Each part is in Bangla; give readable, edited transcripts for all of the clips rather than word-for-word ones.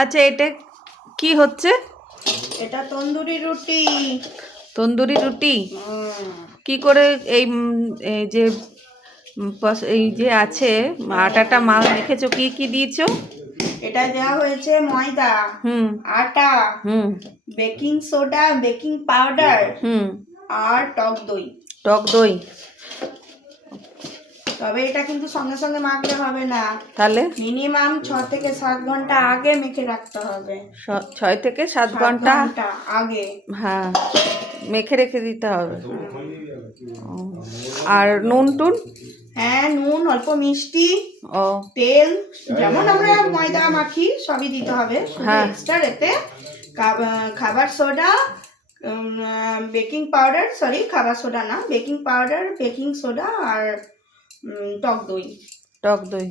আচ্ছা, এটা কি হচ্ছে? এটা তন্দুরি রুটি। তন্দুরি রুটি কি করে? এই এই যে এই যে আছে আটাটা মেখেছো, কি কি দিয়েছো? এটা দেওয়া হয়েছে ময়দা, আটা, বেকিং সোডা, বেকিং পাউডার, আর টক দই। টক দই। তবে এটা কিন্তু সঙ্গে সঙ্গে মাখলে হবে না, তাহলে মিনিমাম 6 থেকে 7 ঘন্টা আগে মেখে রাখতে হবে। 6 থেকে 7 ঘন্টা আগে, হ্যাঁ, মেখে রেখে দিতে হবে। আর নুন টুন? হ্যাঁ, নুন, অল্প মিষ্টি, তেল, যেমন আমরা ময়দা মাখি সবই দিতে হবে। হ্যাঁ, এক্সট্রা এতে খাবার সোডা, বেকিং পাউডার, সরি খাবার সোডা না, বেকিং পাউডার, বেকিং সোডা আর টক দই। টক দই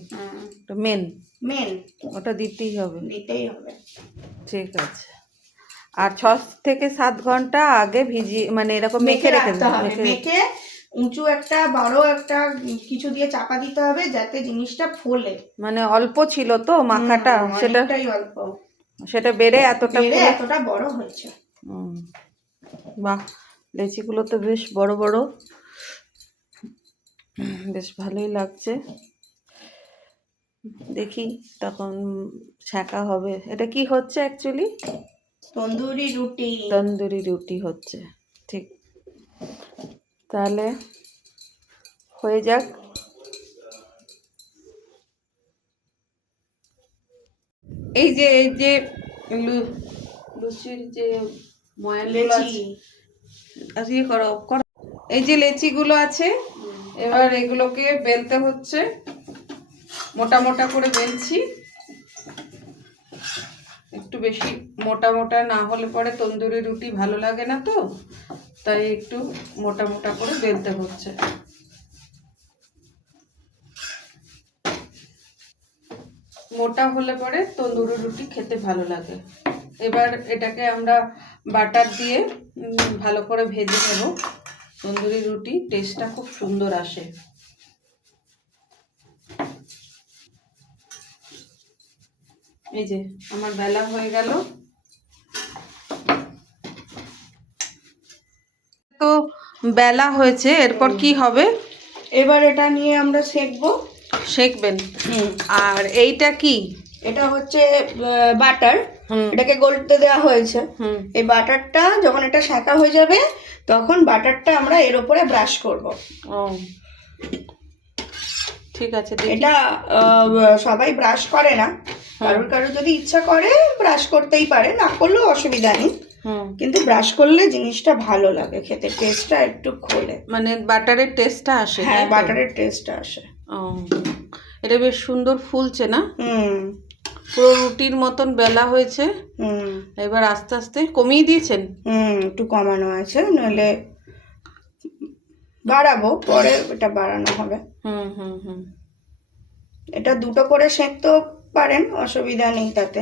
মেন মেন, ওটা দিতেই হবে। ঠিক আছে। আর 6 থেকে 7 ঘন্টা আগে ভিজিয়ে মানে এরকম মেখে রাখতে হবে। মেখে উঁচু একটা বড় একটা কিছু দিয়ে চাপা দিতে হবে যাতে জিনিসটা ফোলে। মানে অল্প ছিল তো মাখাটা, সেটাই অল্প, সেটা বেড়ে এতটা বড় হয়েছে। বাহ, লেচিগুলো তো বেশ বড় বড়, বেশ ভালোই লাগছে। দেখি তখন ছাঁকা হবে। এটা কি হচ্ছে অ্যাকচুয়ালি? তন্দুরি রুটি। তন্দুরি রুটি হচ্ছে, ঠিক। তাহলে হয়ে যাক। এই যে লুচির যে ময়ানগুলো আছে, এই যে লেচিগুলো আছে, এবার এগুলোকে বেলতে হচ্ছে। মোটা মোটা করে বেলছি, একটু বেশি মোটা মোটা না হলে পরে তন্দুরি রুটি ভালো লাগে না, তো তাই একটু মোটা মোটা করে বেলতে হচ্ছে। মোটা হলে পরে তন্দুরি রুটি খেতে ভালো লাগে। এবার এটাকে আমরা বাটার দিয়ে ভালো করে ভেজে নেব। তন্দুরি রুটি টেস্টটা খুব সুন্দর আসে। এই যে আমার বেলা হয়ে গেল, তো বেলা হয়েছে। এরপর কি হবে? এবার এটা নিয়ে আমরা সেঁকবেন। আর এইটা কি? এটা হচ্ছে বাটার, এটাকে গলতে দেওয়া হয়েছে। এই বাটারটা যখন এটা সেঁকা হয়ে যাবে তখন বাটারটা আমরা এর উপরে ব্রাশ করব। ঠিক আছে। এটা সবাই ব্রাশ করে না, কারোর যদি ইচ্ছা করে ব্রাশ করতেই পারে, না করলেও অসুবিধা নেই। কিন্তু ব্রাশ করলে জিনিসটা ভালো লাগে খেতে, টেস্টটা একটু খোলে, মানে বাটারের টেস্টটা আসে। হ্যাঁ, বাটারের টেস্টটা আসে। এটা বেশ সুন্দর ফুলছে না? পুরো রুটির মতন বেলা হয়েছে। এবার আস্তে আস্তে কমিয়ে দিয়েছেন? একটু কমানো আছে, নইলে বাড়াবো পরে, এটা বাড়ানো হবে। এটা দুটো করে সেঁকতেও পারেন, অসুবিধা নেই তাতে।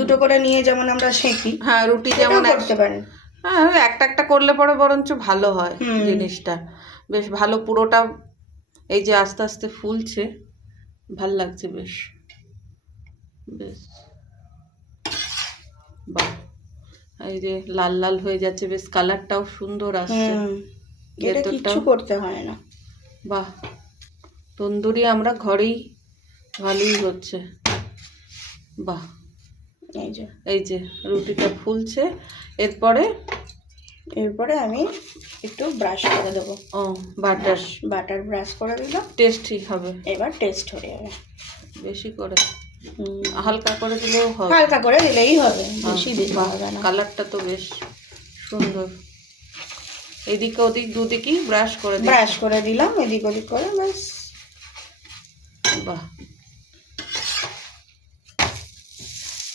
দুটো করে নিয়ে যেমন আমরা সেঁকি, হ্যাঁ, রুটি যেমন করতে পারেন। হ্যাঁ, একটা একটা করলে পরে বরঞ্চ ভালো হয় জিনিসটা, বেশ ভালো। পুরোটা এই যে আস্তে আস্তে ফুলছে, ভাল লাগছে বেশ। বেশ, বাহ, এই যে লাল লাল হয়ে যাচ্ছে, বেশ কালারটাও সুন্দর আসছে। এটা কিছু করতে হয় না। বাহ, তন্দুরি আমরা ঘরেই ভালোই হচ্ছে। বাহ, এই যে রুটিটা ফুলছে। এরপরে আমি একটু ব্রাশ করে দেবো। বাটার ব্রাশ করে দিলাম, টেস্টই হবে। এবার টেস্ট হয়ে যাবে। বেশি করে হালকা করে দিলেও হবে, হালকা করে দিলেই হবে, বেশি দিতে হবে না। কালারটা তো বেশ সুন্দর। এদিকে ওদিক দুদিকেই ব্রাশ করে দিলাম, এদিক ওদিক করে ব্যাস। বাহ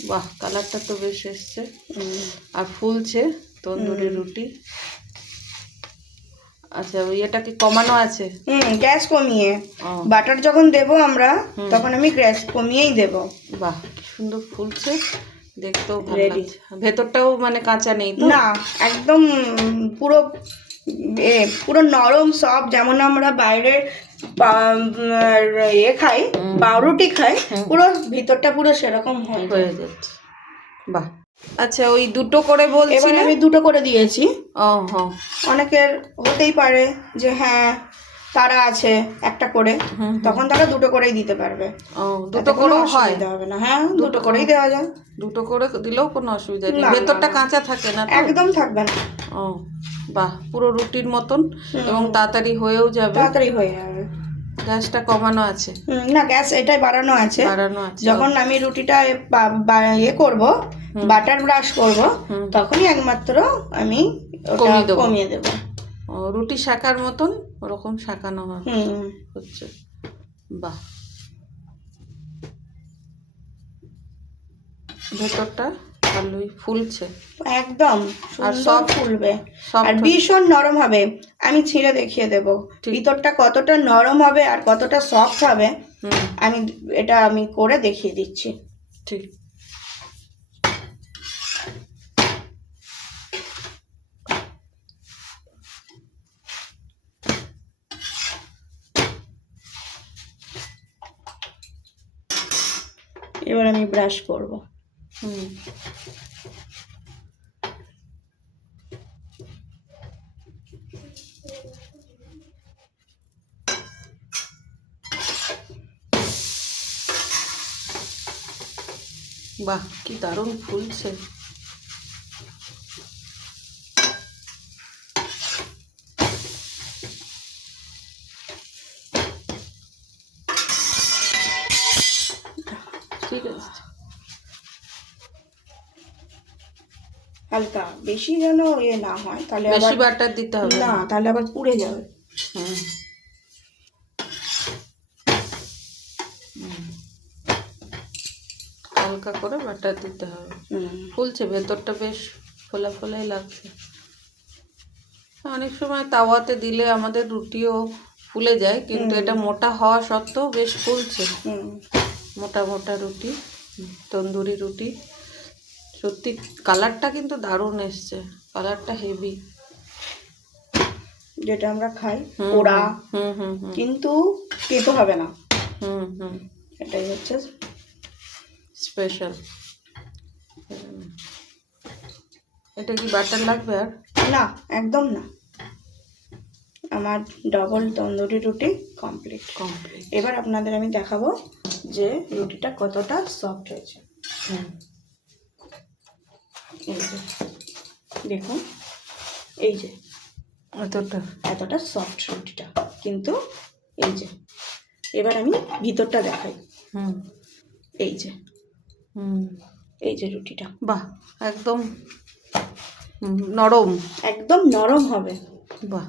বাহ, কালারটা তো বেশ এসছে আর ফুলছে তন্দুরি রুটি। আচ্ছা, এটাকে কমানো আছে? গ্যাস কমিয়ে। বাটার যখন দেব আমরা তখন আমি গ্যাস কমিয়েই দেব। বাহ, সুন্দর ফুলছে, দেখতেও ভালো লাগছে। ভেতরটাও মানে কাঁচা নেই তো? না, একদম পুরো পুরো নরম সফট, যেমন আমরা বাইরের খাই, পাউরুটি খাই, পুরো ভিতরটা পুরো সেরকম হয়ে যাচ্ছে। বাহ, আচ্ছা ওই দুটো করে এবার বলছিলে। আমি দুটো করে দিয়েছি। ও হ্যাঁ। অনেকের হতেই পারে যে হ্যাঁ তারা আছে একটা করে, তখন তারা দুটো করেই দিতে পারবে। ও তাতে দুটো কোনো করেও হয়? অসুবিধা হবে না। হ্যাঁ, দুটো করেই দেওয়া যায়। দুটো করে দিলেও কোনো অসুবিধা নেই, না, ভেতরটা না, না। কাঁচা থাকে না তো? একদম থাকবে না। ও বাহ, পুরো রুটির মতন এবং তাড়াতাড়ি হয়েও যাবে। তাড়াতাড়ি হয়ে যাবে। গ্যাসটা কমানো আছে? না, গ্যাস এটাই বাড়ানো আছে। বাড়ানো আছে। যখন আমি রুটিটা ইয়ে করব, বাটার ব্রাশ করব, তখনই একমাত্র আমি ওটা কমিয়ে দেবো। ও রুটি শাকার মতন ওরকম শাকানো হচ্ছে। বাহ, ভেতরটা ভালোই ফুলছে একদম আর সুন্দর সব ফুলবে আর ভীষণ নরম হবে। আমি ছিঁড়ে দেখিয়ে দেবো ভিতরটা কতটা নরম হবে আর কতটা সফট হবে। আমি করে দেখিয়ে দিচ্ছি। ঠিক। এবার আমি ব্রাশ করব। বাহ, কি দারুণ ফুলছে। ঠিক আছে, হালকা, বেশি যেন ইয়ে না হয়, তাহলে বেশি বাটার দিতে হবে না, তাহলে আবার পুড়ে যাবে। হালকা করে বাটার দিতে হবে। ফুলছে, ভেতরটা বেশ ফোলা ফোলাই লাগছে। অনেক সময় তাওয়াতে দিলে আমাদের রুটিও ফুলে যায়, কিন্তু এটা মোটা হওয়া সত্ত্বেও বেশ ফুলছে। মোটা মোটা রুটি, তন্দুরি রুটি। সত্যি কালারটা কিন্তু দারুণ এসছে, কালারটা হেভি। যেটা আমরা খাই পোড়া, কিন্তু তেতো হবে না। এটাই হচ্ছে স্পেশাল। এটা কি বাটার লাগবে আর? না, একদম না। আমার ডবল তন্দুরি রুটি কমপ্লিট। এবার আপনাদের আমি দেখাবো যে রুটিটা কতটা সফট হয়েছে। এই যে দেখুন, এই যে এতটা সফট রুটিটা, কিন্তু এই যে এবার আমি ভিতরটা দেখাই। এই যে রুটিটা, বাহ, একদম নরম, একদম নরম হবে। বাহ,